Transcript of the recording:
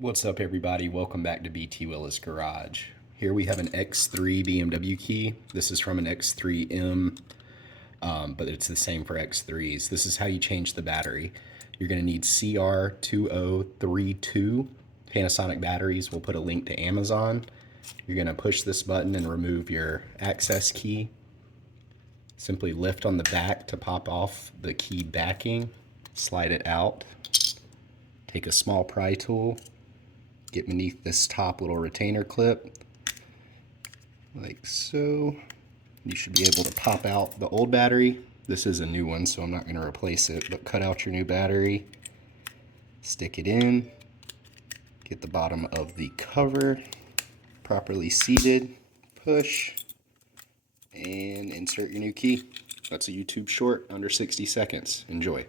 What's up, everybody? Welcome back to BT Willis Garage. Here we have an X3 BMW key. This is from an X3M, but it's the same for X3s. This is how you change the battery. You're going to need CR2032 Panasonic batteries. We'll put a link to Amazon. You're going to push this button and remove your access key. Simply lift on the back to pop off the key backing. Slide it out. Take a small pry tool. Get beneath this top little retainer clip, like so. You should be able to pop out the old battery. This is a new one, so I'm not going to replace it, but cut out your new battery, stick it in, get the bottom of the cover properly seated, push, and insert your new key. That's a YouTube short, under 60 seconds. Enjoy.